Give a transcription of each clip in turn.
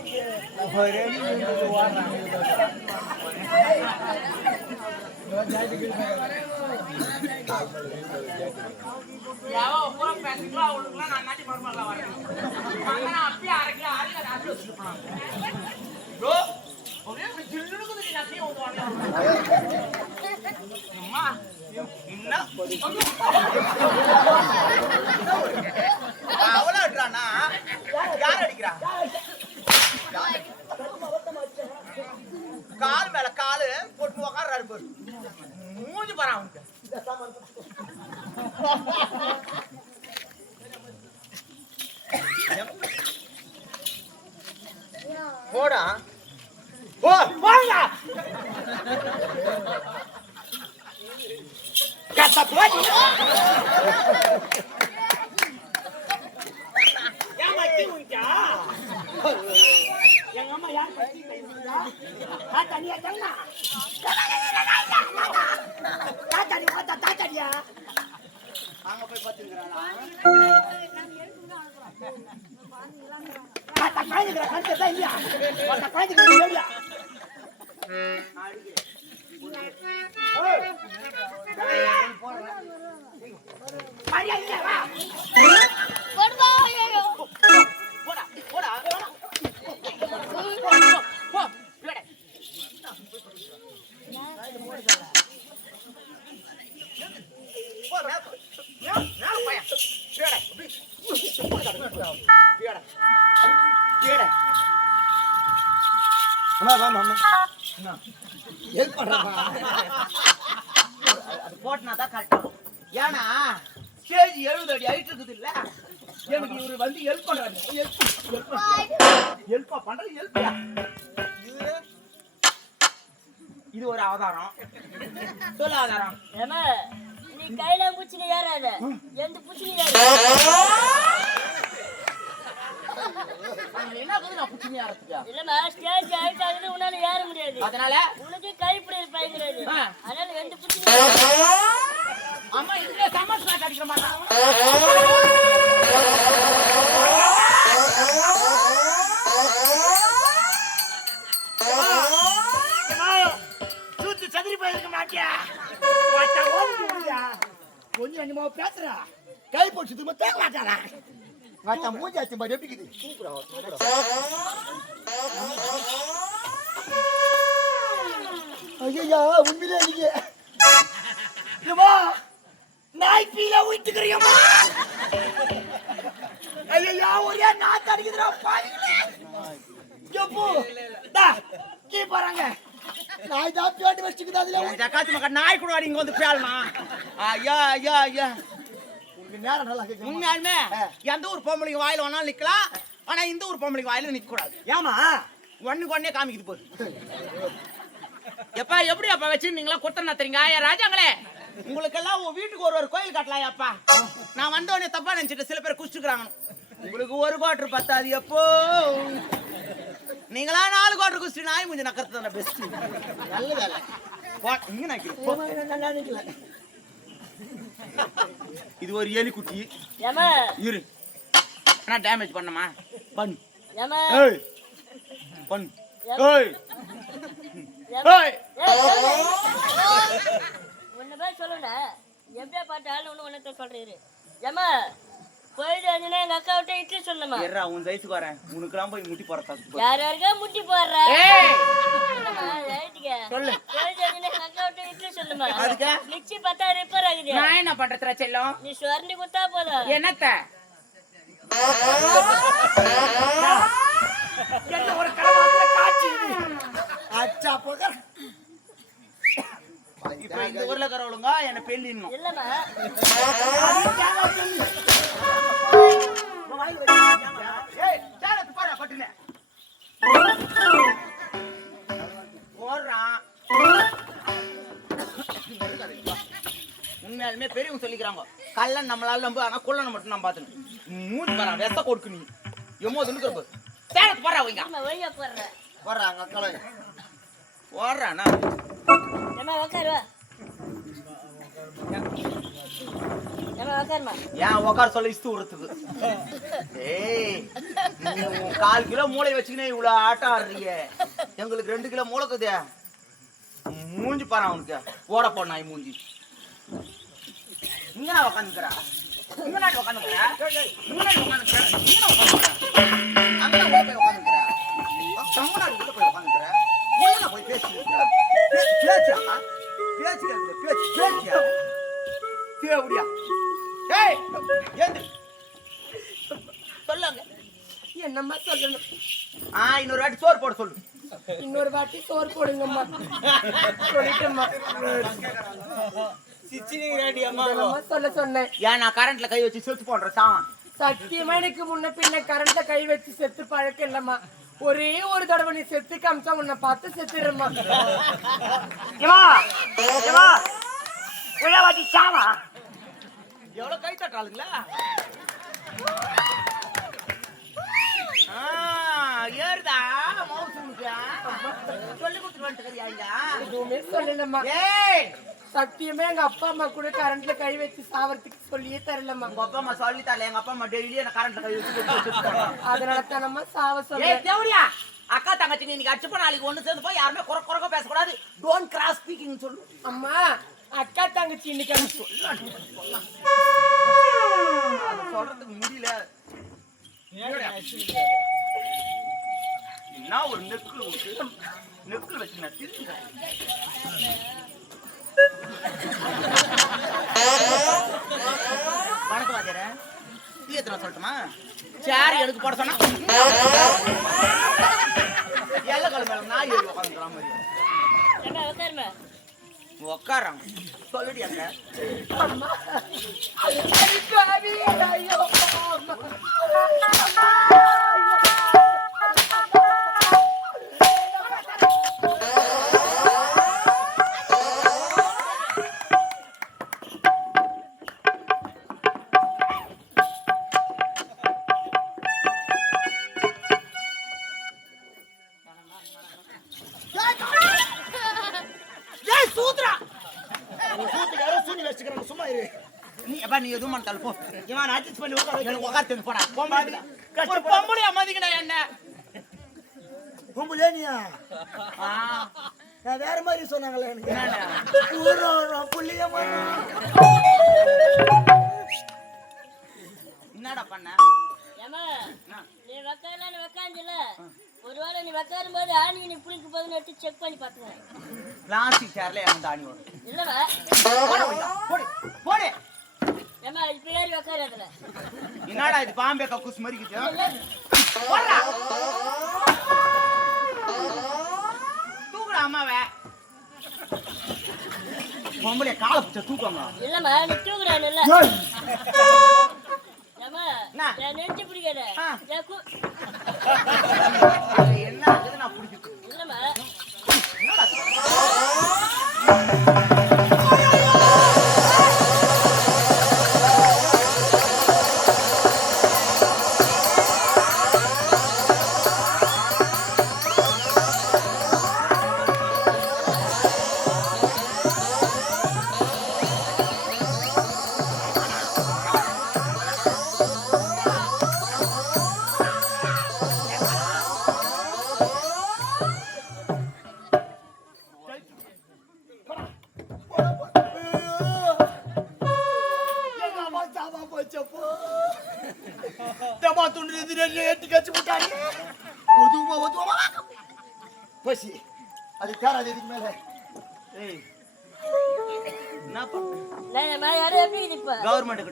என்ன அவள விட்டுறானா யார் அடிக்கிறா கால் மேல காலு போட்டு உக்காடுறாரு பாரு மூஞ்சி பாரு அவனுக்கு போடா. போ போங்க கத்த போடி ஏன் மத்தி உண்டா? எங்க அம்மா யார் பத்தி தாத்தாடியா தங்கா தாத்தாடி பார்த்தா தாத்தாடியா? அங்க போய் பாத்துக்கிறானா தாத்தா பண்றப்பா அது போட்டுனா தான் கரெக்டா ஏன்னா ஸ்டேஜ் எழுபது அடி ஹைட் இருக்குது இல்ல எனக்கு இவரு வந்து ஹெல்ப் பண்றாரு ஹெல்ப் ஹெல்ப்பா பண்றது ஹெல்ப் இது ஒரு அவதாரம் சொல்ல ஆதாரம் ஏன்னா நீ கையில பூச்சினி ஏறாத எந்த பூச்சினி ஏறாத என்ன நான் புச்சுமையா இருக்கியா இல்லம்மா ஸ்டேஜ் ஆகுது உன்னால ஏற முடியாது. அதனால? உனக்கு கைப்பிடி பயங்கிறது. அதனால அம்மா இதுல சதுரி போயிருக்க மாட்டியா? கொஞ்சம் என்னமோ பேசுறா. கை போட்டு சுத்தமா தேக்க வாட்டா மூஞ்சாச்சு மாதிரி எப்படி ஐயா உண்மையிலே நீங்க ஏம்மா, நாய் பீல ஊத்துக்கிறியம்மா ஐயா ஒரே நாத்து அடிக்குதுடா பாருங்களே எப்போ டா கீ போறாங்க நாய் தான் பேட்டு வச்சுக்குது அதுல ஜக்காத்தி மக்கள் நாய் கூட இங்க வந்து பேலமா ஐயா ஐயா ஐயா உனக்கு நேரம் நல்லா கேட்கணும் உண்மையாலுமே எந்த ஊர் பொம்பளைங்க வாயில வேணாலும் நிக்கலாம். ஆனா இந்த ஊர் பொம்பளைங்க வாயில நிக்க கூடாது ஏமா ஒண்ணுக்கு ஒண்ணே காமிக்குது போது எப்பா எப்படி அப்பா வச்சிருந்தீங்களா குத்தம் தெரியுங்க ஐயா ராஜாங்களே. உங்களுக்கெல்லாம் உங்க வீட்டுக்கு ஒரு ஒரு கோயில் கட்டலாம் அப்பா நான் வந்த உடனே தப்பா நினைச்சிட்டு சில பேர் குடிச்சுக்கிறாங்க உங்களுக்கு ஒரு கோட்டர் பத்தாது எப்போ? நீங்களா நாலு கோட்டர் குடிச்சு நாய் முடிஞ்ச நக்கறது தானே பெஸ்ட் நல்ல வேலை. இங்க நிக்கிறேன். இது ஒரு எலி குட்டி. இரு. ஆனா டேமேஜ் பண்ணமா? பண்ணு. ஏய். பண்ணு. ஏய். ஏய். உன்னை போய் சொல்லணும் எப்படியா பார்த்தாலும் ஒன்று உனக்கு சொல்றீரு. ஏமா. போயிட்டு வந்தீங்கன்னா எங்க அக்கா விட்டு இட்லி சொல்லணுமா? ஏறா உன் சைஸுக்கு வரேன். உனக்குலாம் போய் முட்டி போறதா யார் யாருக்கா முட்டி போடுற. சொல்லு. போயிட்டு எங்க அக்கா விட்டு இட்லி சொல்லணுமா? அதுக்கு? மிக்ஸி பார்த்தா ரிப்பேர் ஆகுது. நான் என்ன பண்றதுடா செல்லம்? நீ குத்தா போதும். என்னத்த? என்ன ஒரு கடவாத்துல காட்சி? இது. அச்சா போக இப்ப இந்த ஊர்ல இருக்கிறவளுங்க என்ன போடுறான் உண்மையாலுமே பெரியவங்க சொல்லிக்கிறாங்க. கள்ளன் நம்மளால நம்ப ஆனா குள்ளனை மட்டும் நான் பாத்துக்கணும். மூணு பாரா வெச கொடுக்கு நீ. எம்மோ துணுக்கு சேலத்து போறா வைங்க நம்ம வழியா போடுறேன்? வர்றாங்க கலை ஏன் உக்கார சொல்ல இஸ்து விடுறதுக்கு ஏய் கால் கிலோ மூளை வச்சுக்கினே இவ்வளவு ஆட்டம் ஆடுறீங்க எங்களுக்கு ரெண்டு கிலோ மூளை மூளைக்குதே மூஞ்சி பாரு அவனுக்கு ஓட போனாய் மூஞ்சி இங்க நான் உக்காந்துக்கிறா இங்க நான் உக்காந்துக்கிறேன் இங்க நான் உக்காந்துக்கிறேன் இங்க நான் உக்காந்துக்கிறேன் அங்க நான் போய் உட்காந்துக்கிறா தேவடியா ஏய் ஏந்து. சொல்லுங்க. என்னம்மா சொல்லணும்? ஆ இன்னொரு வாட்டி சோறு போட சொல்லு. இன்னொரு வாட்டி சோறு போடுங்கம்மா. சொல்லிட்டேம்மா. என்னம்மா சொல்ல சொன்னேன். ஏன் நான் கரண்ட்ல கை வச்சு செத்து போடுறேன் சத்தியமா எனக்கு முன்ன பின்ன கரண்ட்ல கை வச்சு செத்து பழக்கம் இல்லம்மா. ஒரே ஒரு தடவை நீ செத்து காமிச்சா உன்னை பார்த்து செத்துடுறம்மா. சாவா. கை தட்டாளுங்களா ஏறுதா? சொல்லி சொல்லலம்மா. ஏய்! சத்தியமே எங்க அப்பா அம்மா கூட கரண்ட்ல கை வச்சு சாவறதுக்கு சொல்லியே தரலம்மா. உங்க அப்பா அம்மா சொல்லி தரல. எங்க அப்பா அம்மா டெய்லி என்ன கரண்ட்ல கை வச்சு. அதனால தானம்மா சாவ ஏய் சொல்றேன் தேவடியா! அக்கா தங்கச்சி நீ இன்னைக்கு அடிச்சுப்ப நாளைக்கு ஒண்ணு சேர்ந்து போய் யாருமே குறை குறைக்க பேசக்கூடாது. டோன்ட் கிராஸ் ஸ்பீக்கிங் சொல்லு. அம்மா அக்கா தங்கச்சி இன்னைக்கு சொல்றதுக்கு முடியல. என்ன ஒரு நெக்குல உனக்கு நெக்குல வச்சு நான் திரும்பிக்கிறேன் வணக்கம் வாத்தியாரே டீ எத்தனை சொல்லட்டுமா? சேர் எடுத்து போட சொன்னா. எல்ல கிழமை நாய் ஏறி உட்காந்துக்கிறான் மாதிரி. ஏமா உக்காருமா உட்காராங்க சொல்லுடி அங்க. ஐயோ நீ எதுவும் பண்ணாலும் போ. இவன் அட்ஜஸ்ட் பண்ணி உட்கார எனக்கு உட்காந்து போடா பொம்பளை ஒரு பொம்பளையா மதிக்கடா என்ன? பொம்பளை நீயா? ஆ, நான் வேற மாதிரி சொன்னாங்களே எனக்கு? ஊரோரம் புள்ளிய என்னடா பண்ண? ஏமா நீ உக்காரலான்னு உக்காந்துல ஒருவேளை நீ உக்காரும் போது ஆணி நீ புளிக்கு போதுன்னு எடுத்து செக் பண்ணி பாத்துக்க பிளாஸ்டிக் சேர்ல எவன் தாணி வரும் இல்லவா போடு போடு. ஏமா இப்ப ஏறி உக்காரு அதுல. என்னடா இது பாம்பே கக்கூஸ் மாதிரி. தூக்குடா அம்மாவே. பொம்பளை காலை பிடிச்ச தூக்கங்க இல்லம்மா நீ தூக்குறான் இல்ல. ஏமா? என் நெஞ்சு கு- என்ன ஆகுது? நான் பிடிச்சிட்டு என்ன பண்ண நான் நான் எப்படி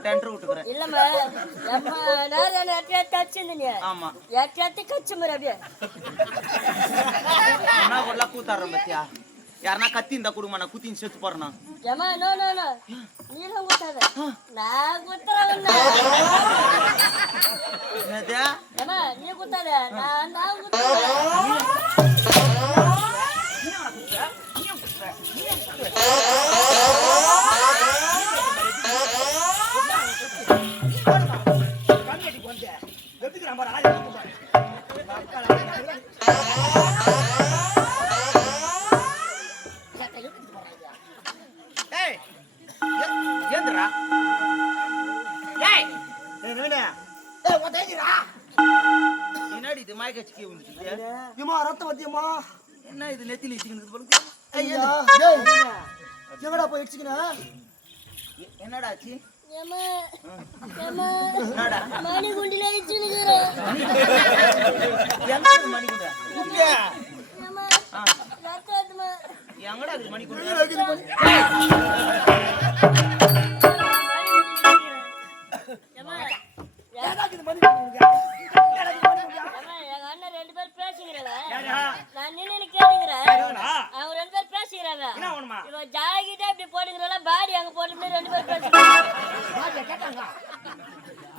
டெண்டர் விட்டுக்கிறேன் இல்லம்மா அம்மா நான் நான் ஆமா. எட்டியாத்தி கச்சு மாதிரி அப்படியே. என்ன பொருளா கூத்தாடுறேன் பத்தியா? யாருன்னா கத்தி நான் குத்தின்னு செத்து போறேன் ஏமா நோ நோ நோ. நான் குத்துறேன் என்னது? ஏமா நீ குத்தாத நான் நான் குத்துறேன் கண்ணாடி நம்ம ராஜா ஏந்திரா ஏய் இது மயக்க சிக்கி வந்துச்சு ரத்தம் வத்தியம்மா என்ன இது நெத்தில இச்சிக்கிறது என்னடா ஆச்சு? எங்கடா மணிக்குண்டா அவங்க ரெண்டு பேர் பேசிக்கிறாங்க இவன் ஜாகிட்டா இப்படி போட்டுக்கிறால பாடி அங்க போட்டு ரெண்டு பேர் பேசிக்கிறாங்க பாட்டியா கேட்டாங்க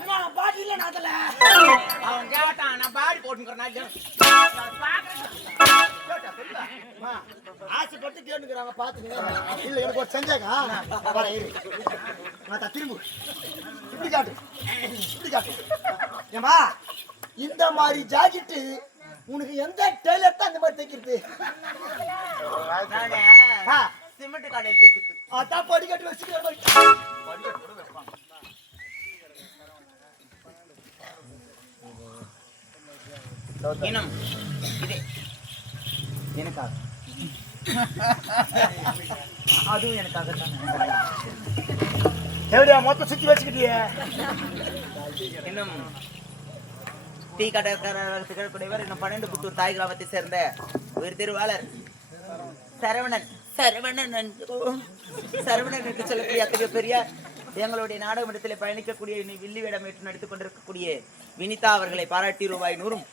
நான் பாட்டி இல்ல நாத்தல அவன் கேட்டான் நான் பாடி போட்டுக்கிறேன் ஆசைப்பட்டு கேட்டுக்கிறாங்க பாத்துங்க இல்ல எனக்கு ஒரு செஞ்சாங்க வர இரு. நான் தா- திரும்பு. இப்படி காட்டு. இப்படி காட்டு. ஏமா இந்த மாதிரி ஜாக்கெட்டு உனக்கு எந்த டெய்லர் தான் இந்த மாதிரி தைக்கிறது? சிமெண்ட் கடையில் தைக்கிறது. அதான் படிக்கட்டு வச்சுக்கிறேன் இனம் இது எனக்காக. அதுவும் எனக்காக எப்படியா மொத்தம் சுத்தி வச்சுக்கிட்டியே? இன்னும் டீ கடைக்காரர் திகழக்கூடியவர் இன்னும் பன்னெண்டு புத்தூர் தாய் கிராமத்தை சேர்ந்த ஒரு திருவாளர். சரவணன். சரவணன் சரவணன் என்று சொல்லக்கூடிய அத்தகைய பெரிய எங்களுடைய நாடகமன்றத்தில் பயணிக்கக்கூடிய இனி வில்லி வேடம் ஏற்று நடித்துக் கொண்டிருக்கக்கூடிய வினிதா அவர்களை பாராட்டி ரூபாய் நூறும்